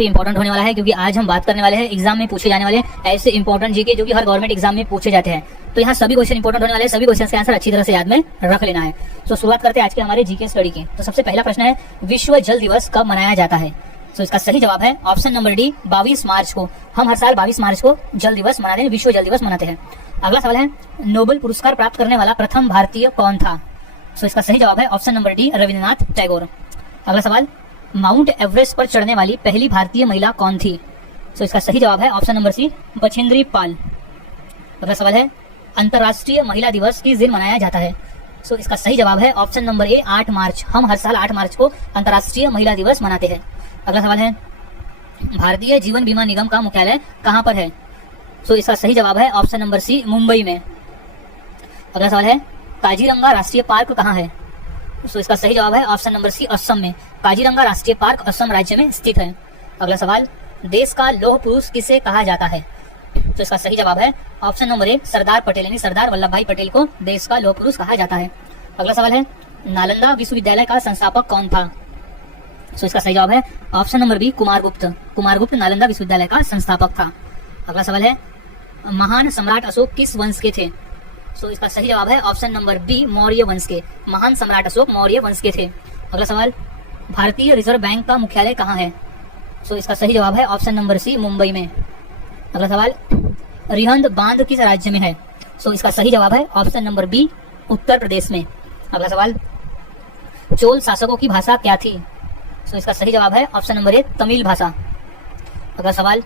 काफी इंपॉर्टेंट होने वाला है, क्योंकि आज हम बात करने वाले हैं एग्जाम में पूछे जाने वाले ऐसे इंपॉर्टेंट जीके जो कि हर गवर्नमेंट एग्जाम में पूछे जाते हैं। तो यहाँ सभी क्वेश्चन इंपॉर्टेंट होने वाले हैं, सभी क्वेश्चन के आंसर अच्छी तरह से याद में रख लेना है। तो शुरुआत करते हैं आज के हमारे जीके स्टडी की। तो सबसे पहला प्रश्न है, विश्व जल दिवस कब मनाया जाता है? तो इसका सही जवाब है ऑप्शन नंबर डी, 22 मार्च को। हम हर साल 22 मार्च को जल दिवस मनाते हैं, विश्व जल दिवस मनाते हैं। अगला सवाल है, नोबेल पुरस्कार प्राप्त करने वाला प्रथम भारतीय कौन था? तो इसका सही जवाब है option number D, Rabindranath Tagore. अगला सवाल, माउंट एवरेस्ट पर चढ़ने वाली पहली भारतीय महिला कौन थी? तो इसका सही जवाब है ऑप्शन नंबर सी, बछेंद्री पाल। अगला सवाल है, अंतर्राष्ट्रीय महिला दिवस किस दिन मनाया जाता है? तो इसका सही जवाब है ऑप्शन नंबर ए, 8 मार्च। हम हर साल 8 मार्च को अंतर्राष्ट्रीय महिला दिवस मनाते हैं। अगला सवाल है, भारतीय जीवन बीमा निगम का मुख्यालय कहाँ पर है? तो इसका सही जवाब है ऑप्शन नंबर सी, मुंबई में। अगला सवाल है, काजीरंगा राष्ट्रीय पार्क कहाँ है? तो इसका सही जवाब है ऑप्शन नंबर सी, असम में। काजीरंगा राष्ट्रीय पार्क असम राज्य में स्थित है। अगला सवाल, देश का लौह पुरुष किसे कहा जाता है? तो इसका सही जवाब है option number A, Sardar Patel, यानी सरदार वल्लभ भाई पटेल को देश का लौह पुरुष कहा जाता है। अगला सवाल है, नालंदा विश्वविद्यालय का संस्थापक कौन था? तो इसका सही जवाब है option number B, Kumaragupta. Kumaragupta Nalanda विश्वविद्यालय का संस्थापक था। अगला सवाल है, महान सम्राट अशोक किस वंश के थे? तो इसका सही जवाब है ऑप्शन नंबर बी, मौर्य वंश के। महान सम्राट अशोक मौर्य वंश के थे। अगला सवाल, भारतीय रिजर्व बैंक का मुख्यालय कहाँ है? तो इसका सही जवाब है ऑप्शन नंबर सी, मुंबई में। अगला सवाल, रिहंद बांध किस राज्य में है? तो इसका सही जवाब है option number B, Uttar Pradesh में। अगला सवाल, चोल शासकों की भाषा क्या थी? तो इसका सही जवाब है ऑप्शन नंबर ए, तमिल भाषा। अगला सवाल,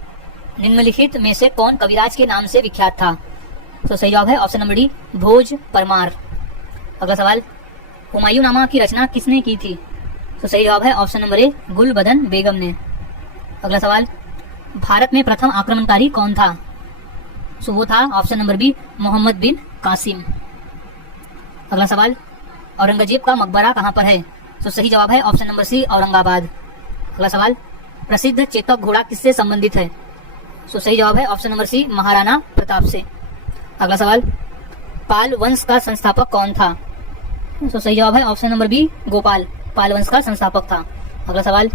निम्नलिखित में से कौन कविराज के नाम से विख्यात था? तो सही जवाब है ऑप्शन नंबर डी, भोज परमार। अगला सवाल, हुमायूंनामा की रचना किसने की थी? तो सही जवाब है ऑप्शन नंबर ए, गुलबदन बेगम ने। अगला सवाल, भारत में प्रथम आक्रमणकारी कौन था? तो वो था ऑप्शन नंबर बी, मोहम्मद बिन कासिम। अगला सवाल, औरंगजेब का मकबरा कहाँ पर है? तो सही जवाब है ऑप्शन नंबर सी, औरंगाबाद। अगला सवाल, प्रसिद्ध चेतक घोड़ा किससे संबंधित है? तो सही जवाब है option number C, Maharana Pratap से। अगला सवाल, पाल वंश का संस्थापक कौन था? तो सही जवाब है ऑप्शन नंबर बी, गोपाल। पाल वंश का संस्थापक था। अगला सवाल,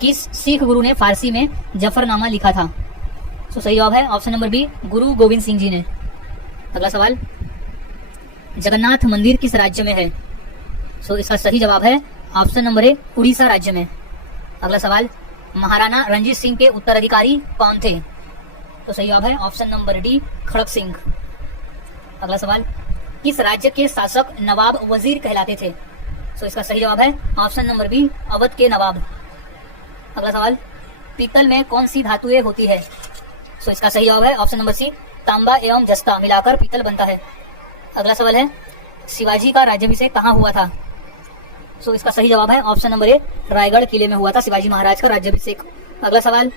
किस सिख गुरु ने फारसी में जफरनामा लिखा था? तो सही जवाब है ऑप्शन नंबर बी, गुरु गोविंद सिंह जी ने। अगला सवाल, जगन्नाथ मंदिर किस राज्य में है? तो इसका सही जवाब है ऑप्शन नंबर ए, उड़ीसा राज्य में। अगला सवाल, महाराणा रंजीत सिंह के उत्तराधिकारी कौन थे? तो सही जवाब है ऑप्शन नंबर डी, खड़क सिंह। अगला सवाल, किस राज्य के शासक नवाब वजीर कहलाते थे? तो इसका सही जवाब है ऑप्शन नंबर बी, अवध के नवाब। अगला सवाल, पीतल में कौन सी धातुएं होती है? तो इसका सही जवाब है ऑप्शन नंबर सी, तांबा एवं जस्ता मिलाकर पीतल बनता है। अगला सवाल है, शिवाजी का राज्याभिषेक कहाँ हुआ था? तो इसका सही जवाब है ऑप्शन नंबर ए, रायगढ़ किले में हुआ था शिवाजी महाराज का राज्याभिषेक। अगला सवाल,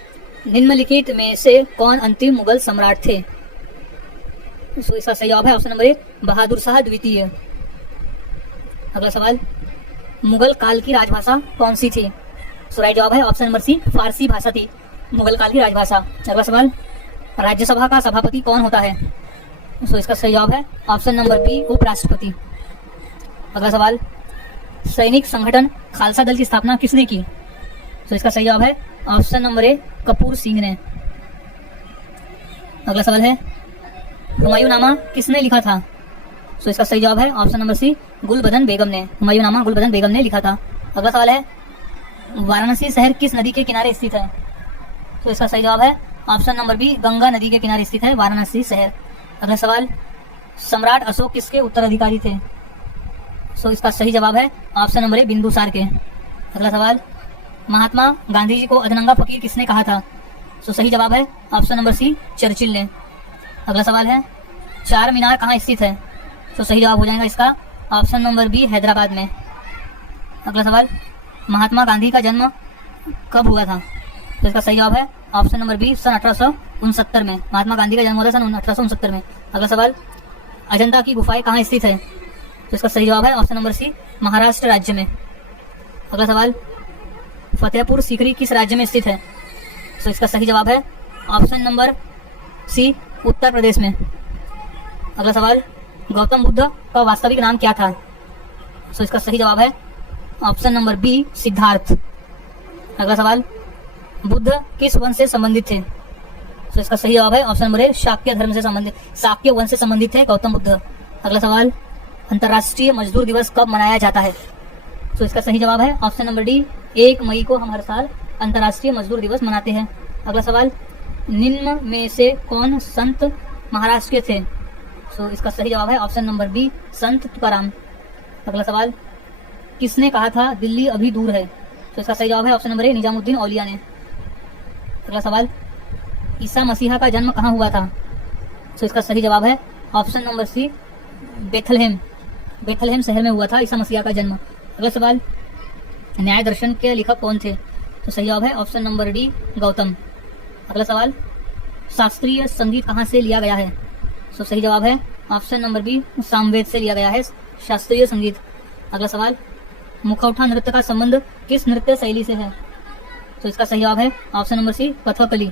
निम्नलिखित में से कौन अंतिम मुगल सम्राट थे? तो इसका सही जवाब है option number A, Bahadur Shah द्वितीय। अगला सवाल, मुगल काल की राजभाषा कौन सी थी? तो राइट जवाब है ऑप्शन नंबर सी, फारसी भाषा थी मुगल काल की राजभाषा। अगला सवाल, राज्यसभा का सभापति कौन होता है? तो इसका सही जवाब है ऑप्शन नंबर बी, उपराष्ट्रपति। अगला सवाल, सैनिक संगठन खालसा दल की स्थापना किसने की? तो इसका सही जवाब है option number A, Kapoor Singh ने। अगला सवाल है, हुमायूंनामा किसने लिखा था? तो इसका सही जवाब है ऑप्शन नंबर सी, गुलबदन बेगम ने। हुमायूंनामा गुलबदन बेगम ने लिखा था। अगला सवाल है, वाराणसी शहर किस नदी के किनारे स्थित है? तो इसका सही जवाब है ऑप्शन नंबर बी, गंगा नदी के किनारे स्थित है वाराणसी शहर। अगला सवाल, सम्राट अशोक किसके उत्तराधिकारी थे? तो इसका सही जवाब है ऑप्शन नंबर ए, बिंदुसार के। अगला सवाल, महात्मा गांधी जी को अधनंगा फकीर किसने कहा था? तो सही जवाब है ऑप्शन नंबर सी, चर्चिल ने। अगला सवाल है, चार मीनार कहाँ स्थित है? तो सही जवाब हो जाएगा इसका ऑप्शन नंबर बी, हैदराबाद में। अगला सवाल, महात्मा गांधी का जन्म कब हुआ था? तो इसका सही जवाब है ऑप्शन नंबर बी, सन 1869 में। महात्मा गांधी का जन्म हुआ था सन 1869 में। अगला सवाल, अजंता की गुफाएं कहाँ स्थित है? तो इसका सही जवाब है ऑप्शन नंबर सी, महाराष्ट्र राज्य में। अगला सवाल, फतेहपुर सीकरी किस राज्य में स्थित है? तो इसका सही जवाब है ऑप्शन नंबर सी, उत्तर प्रदेश में। अगला सवाल, गौतम बुद्ध का वास्तविक नाम क्या था? तो इसका सही जवाब है ऑप्शन नंबर बी, सिद्धार्थ। अगला सवाल, बुद्ध किस वंश से संबंधित थे? तो इसका सही जवाब है ऑप्शन नंबर ए, शाक्य धर्म से संबंधित, शाक्य वंश से संबंधित थे गौतम बुद्ध। अगला सवाल, अंतर्राष्ट्रीय मजदूर दिवस कब मनाया जाता है? तो इसका सही जवाब है ऑप्शन नंबर डी, 1 मई को हम हर साल अंतर्राष्ट्रीय मजदूर दिवस मनाते हैं। अगला सवाल, निम्न में से कौन संत महाराष्ट्र के थे? तो इसका सही जवाब है ऑप्शन नंबर बी, संत तुकाराम। अगला सवाल, किसने कहा था दिल्ली अभी दूर है? तो इसका सही जवाब है ऑप्शन नंबर ए, निजामुद्दीन औलिया ने। अगला सवाल, ईसा मसीहा का जन्म कहाँ हुआ था? तो इसका सही जवाब है option number C, Bethlehem, Bethlehem शहर में हुआ था ईसा मसीहा का जन्म। अगला सवाल, न्याय दर्शन के लेखक कौन थे? तो सही जवाब है ऑप्शन नंबर डी, गौतम। अगला सवाल, शास्त्रीय संगीत कहाँ से लिया गया है? तो सही जवाब है ऑप्शन नंबर बी, सामवेद से लिया गया है शास्त्रीय संगीत। अगला सवाल, मुखौटा नृत्य का संबंध किस नृत्य शैली से है? तो इसका सही जवाब है ऑप्शन नंबर सी, कथकली।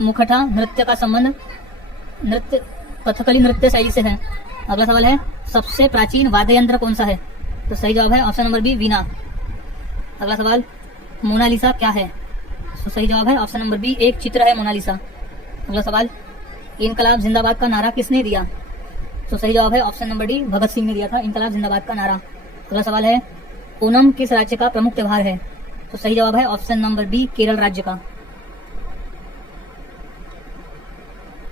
मुखौटा नृत्य का संबंध कथकली नृत्य शैली से है। अगला सवाल है, सबसे प्राचीन वाद्य यंत्र कौन सा है? तो सही जवाब है ऑप्शन नंबर बी, वीणा। अगला सवाल, मोनालिसा क्या है? तो सही जवाब है ऑप्शन नंबर बी, एक चित्र है मोनालिसा। अगला सवाल, इनकलाब जिंदाबाद का नारा किसने दिया? तो सही जवाब है option number D, Bhagat Singh ने दिया था इनकलाब जिंदाबाद का नारा। अगला सवाल है, ओणम किस राज्य का प्रमुख त्योहार है? तो सही जवाब है ऑप्शन नंबर बी, केरल राज्य का।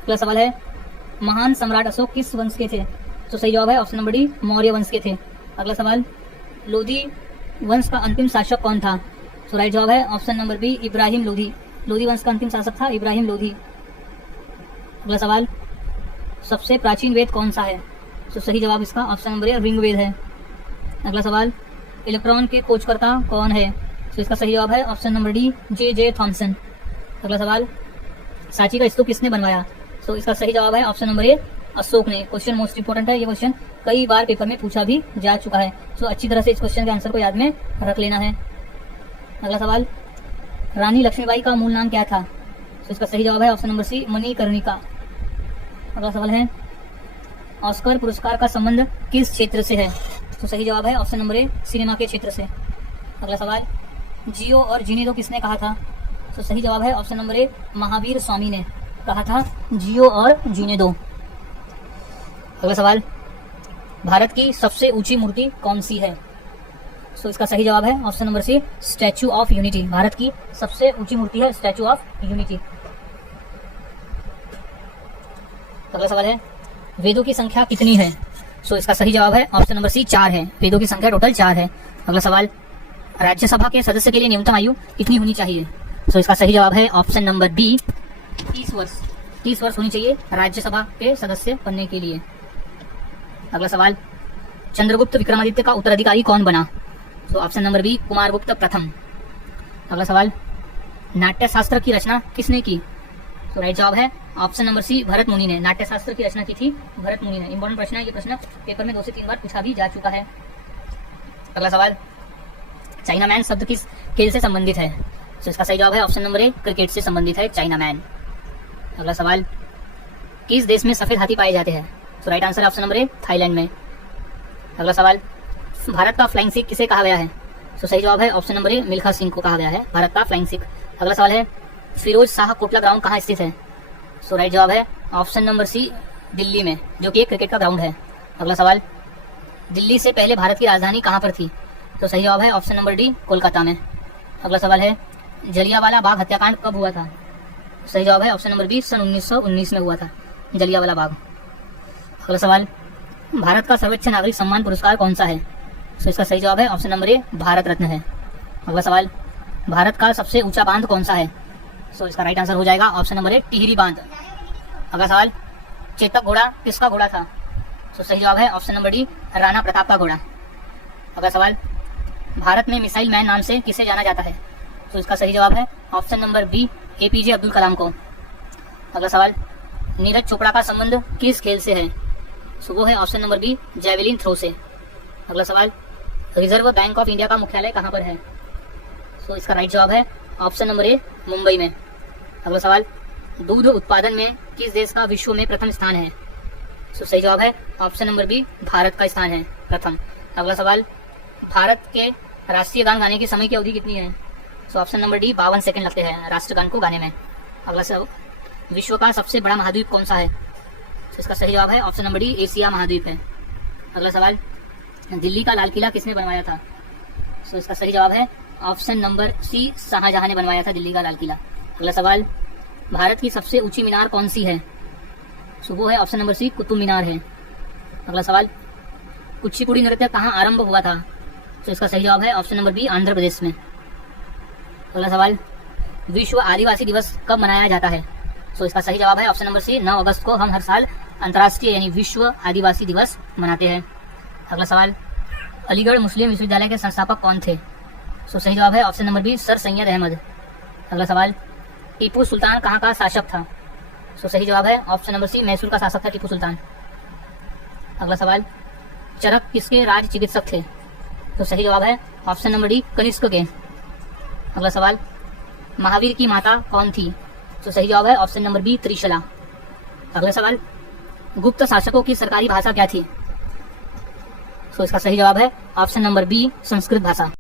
अगला सवाल है, महान सम्राट अशोक किस वंश के थे? तो सही जवाब है ऑप्शन नंबर डी, मौर्य वंश के थे। अगला सवाल, लोधी वंश का अंतिम शासक कौन था? तो राइट जवाब है option number B, Ibrahim Lodhi. Lodhi वंश का अंतिम शासक था इब्राहिम लोधी। अगला सवाल, सबसे प्राचीन वेद कौन सा है? तो सही जवाब इसका ऑप्शन नंबर ए, ऋग्वेद है। अगला सवाल, इलेक्ट्रॉन के खोजकर्ता कौन है? तो इसका सही जवाब है option number D, J Thomson. अगला सवाल, सांची का स्तूप किसने बनवाया? तो इसका सही जवाब है ऑप्शन नंबर ए, अशोक ने। क्वेश्चन मोस्ट इंपोर्टेंट है, ये क्वेश्चन कई बार पेपर में पूछा भी जा चुका है, तो अच्छी तरह से इस क्वेश्चन के आंसर को याद में रख लेना है। अगला सवाल, रानी लक्ष्मीबाई का मूल नाम क्या था? तो इसका सही जवाब है ऑप्शन नंबर सी, मणिकर्णिका। अगला सवाल है, ऑस्कर पुरस्कार का संबंध किस क्षेत्र से है? तो सही जवाब है ऑप्शन नंबर ए, सिनेमा के क्षेत्र से। अगला सवाल, जियो और जीने दो किसने कहा था? तो सही जवाब है option number A, Mahavir Swami ने कहा था जियो और जीने दो। अगला सवाल, भारत की सबसे ऊंची मूर्ति कौन सी है? तो इसका सही जवाब है option number C, statue of unity. Bharat की सबसे ऊंची मूर्ति है स्टैचू ऑफ यूनिटी। अगला सवाल है, वेदों की संख्या कितनी है? तो इसका सही जवाब है ऑप्शन नंबर सी, 4 है। वेदों की संख्या टोटल 4 है। अगला सवाल, राज्यसभा के सदस्य के लिए न्यूनतम आयु कितनी होनी चाहिए? तो इसका सही जवाब है ऑप्शन नंबर बी, 30 वर्ष। 30 वर्ष होनी चाहिए राज्यसभा के सदस्य बनने के लिए। अगला सवाल, चंद्रगुप्त विक्रमादित्य का उत्तराधिकारी कौन बना? तो ऑप्शन नंबर बी, कुमारगुप्त प्रथम। अगला सवाल, नाट्य शास्त्र की रचना किसने की? तो राइट जवाब है ऑप्शन नंबर सी, भरत मुनि ने। नाट्य शास्त्र की रचना की थी भरत मुनि ने। इंपॉर्टेंट प्रश्न है, ये प्रश्न पेपर में 2 से 3 बार पूछा भी जा चुका है। अगला सवाल, चाइना मैन शब्द किस खेल से संबंधित है? तो इसका सही जवाब है ऑप्शन नंबर ए, क्रिकेट से संबंधित है चाइना मैन। अगला सवाल, किस देश में सफेद हाथी पाए जाते हैं? तो right answer option number A, Thailand में। अगला सवाल, भारत का फ्लाइंग सिख किसे कहा गया है? तो सही जवाब है option number A, Milkha Singh को कहा गया है भारत का फ्लाइंग सिख। अगला सवाल है, फिरोज शाह कोटला ग्राउंड कहाँ स्थित है? तो राइट जवाब है ऑप्शन नंबर सी, दिल्ली में, जो कि एक क्रिकेट का ग्राउंड है। अगला सवाल, दिल्ली से पहले भारत की राजधानी कहाँ पर थी? तो सही जवाब है ऑप्शन नंबर डी, कोलकाता में। अगला सवाल है, जलियांवाला बाग हत्याकांड कब हुआ था? सही जवाब है ऑप्शन नंबर बी, सन 1919 में हुआ था जलियांवाला बाग। अगला सवाल, भारत का सर्वोच्च नागरिक सम्मान पुरस्कार कौन सा है? तो इसका सही जवाब है option number A, Bharat Ratna है। अगला सवाल, भारत का सबसे ऊंचा बांध कौन सा है? तो इसका राइट आंसर हो जाएगा ऑप्शन नंबर ए, टिहरी बांध। अगला सवाल, चेतक घोड़ा किसका घोड़ा था? तो सही जवाब है option number D, Rana Pratap का घोड़ा। अगला सवाल, भारत में मिसाइल मैन नाम से किसे जाना जाता है? तो इसका सही जवाब है option number B, APJ Abdul Kalam को। अगला सवाल, नीरज चोपड़ा का संबंध किस खेल से है? तो वो है option number B, javelin throw से। अगला सवाल, रिजर्व बैंक ऑफ इंडिया का मुख्यालय कहाँ पर है? तो इसका राइट जवाब है ऑप्शन नंबर ए, मुंबई में। अगला सवाल, दूध उत्पादन में किस देश का विश्व में प्रथम स्थान है? तो सही जवाब है ऑप्शन नंबर बी, भारत का स्थान है प्रथम। अगला सवाल, भारत के राष्ट्रीय गान गाने की समय की अवधि कितनी है? So option number D 52 second लगते हैं राष्ट्रगान को गाने में। अगला सब, विश्व का सबसे बड़ा महाद्वीप कौन सा है? तो इसका सही जवाब है ऑप्शन नंबर डी एशिया महाद्वीप है। अगला सवाल, दिल्ली का लाल किला किसने बनवाया था? तो इसका सही जवाब है ऑप्शन नंबर सी शाहजहां ने बनवाया था दिल्ली का लाल किला। अगला सवाल, भारत की सबसे ऊंची मीनार कौन सी है? तो वो है ऑप्शन नंबर सी कुतुब मीनार है। अगला सवाल, कुचिपुड़ी नृत्य कहाँ आरंभ हुआ था? तो इसका सही जवाब है option number B Andhra Pradesh में। अगला सवाल, विश्व आदिवासी दिवस कब मनाया जाता है? तो इसका सही जवाब है ऑप्शन नंबर सी 9 अगस्त को हम हर साल अंतर्राष्ट्रीय यानी विश्व आदिवासी दिवस मनाते हैं। अगला सवाल, अलीगढ़ मुस्लिम विश्वविद्यालय के संस्थापक कौन थे? तो सही जवाब है option number B sir Syed Ahmad. अगला सवाल, टीपू सुल्तान कहाँ का शासक था? तो सही जवाब है ऑप्शन नंबर सी मैसूर का शासक था टीपू सुल्तान। अगला सवाल, चरक किसके राज चिकित्सक थे? तो सही जवाब है ऑप्शन नंबर डी कनिष्क के। अगला सवाल, महावीर की माता कौन थी? तो सही जवाब है ऑप्शन नंबर बी त्रिशला। अगला सवाल, गुप्त शासकों की सरकारी भाषा क्या थी? तो इसका सही जवाब है ऑप्शन नंबर बी संस्कृत भाषा।